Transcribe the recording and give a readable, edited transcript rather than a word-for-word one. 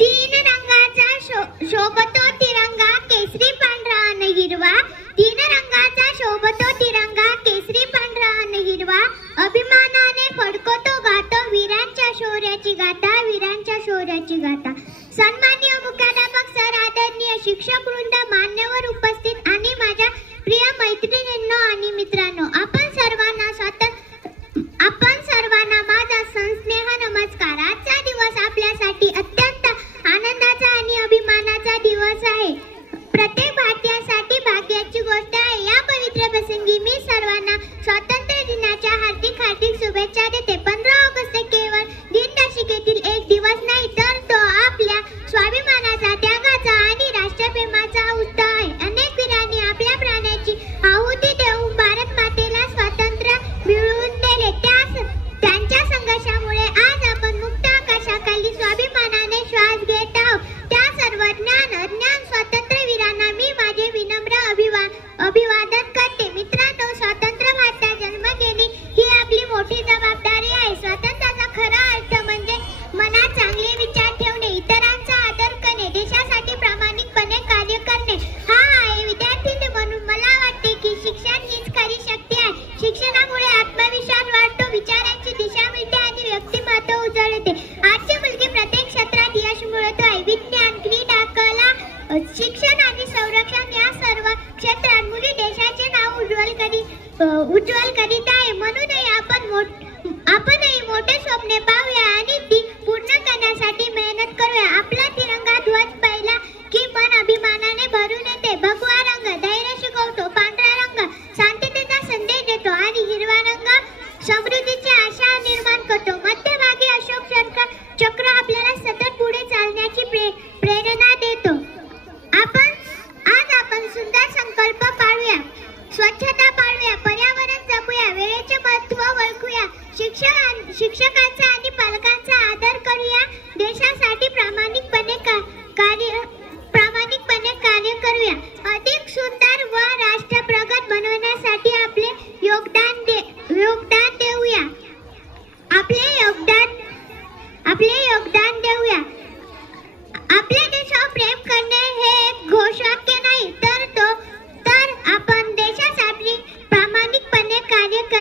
तीन रंगाचा शोभतो तिरंगा केसरी पांढरा आणि हिरवा. तीन रंगाचा शोभतो तिरंगा केसरी पांढरा आणि हिरवा. अभिमानाने फडकतो गातो वीरांच्या शौर्याची गाथा, वीरांच्या शौर्याची गाथा. सन्माननीय मुख्याध्यापक सर, आदरणीय शिक्षक वृंद, मान्यवर उपस्थित आणि माझ्या प्रिय मैत्रिणींनो आणि मित्रांनो, आपण सर्वांना माझा संस्नेह नमस्कार. आजचा दिवस आपल्यासाठी अत्यंत आनंदाचा आणि अभिमानाचा दिवस आहे. प्रत्येक भारतीयासाठी भाग्याची गोष्ट आहे. या पवित्र प्रसंगी मी सर्वांना स्वातंत्र्य दिनाच्या हार्दिक शुभेच्छा देते. 15 ऑगस्ट केवळ दिनदर्शिकेतील एक दिवस नाही, तर तो आपल्या स्वाभिमानाचा, त्यागाचा आणि राष्ट्रप्रेमाचा उत्सव आहे. अनेक वीरांनी आपल्या प्राणाची आहुती देऊन भारत मातेला स्वातंत्र्य मिळवून दिले. त्यांच्या संघर्षामुळे आज आपण मुक्त आकाशाखाली स्वाभिमानाने श्वास घेत आहोत. त्या सर्व अज्ञान स्वातंत्र्य वीरांना मी माझे विनम्र अभिवादन करते. मित्रांनो, स्वतंत्र भारतात जन्म घेणे ही आपली मोठी जबाबदारी आहे. स्वातंत्र्याचा खरा अर्थ म्हणजे मनात चांगले विचार ठेवणे, इतरांचा आदर करणे, देशासाठी प्रामाणिकपणे कार्य करणे हा आहे. विद्यार्थी म्हणून मला वाटते की शिक्षण हीच खरी शक्ती आहे. शिक्षणामुळे आत्मविश्वास वाढतो, विचारांची दिशा मिळते आणि व्यक्तिमत्व उजळते. आजची मुलगी प्रत्येक क्षेत्रात यश मिळवत आहे. विज्ञान, क्रीडा, कला, शिक्षण आणि संरक्षण या सर्व क्षेत्रात मुली देशाचे नाव उज्ज्वल करीत आहे. म्हणूनही आपणही मोठे स्वप्ने पाहूया आणि ती पूर्ण करण्यासाठी मेहनत करूया. आपला तिरंगा ध्वज पाहिला की मन अभिमानाने भरून येते. भगवा रंग धैर्य शिकवतो, पांढरा रंग शांततेचा संदेश देतो आणि हिरवा रंग समृद्धीचे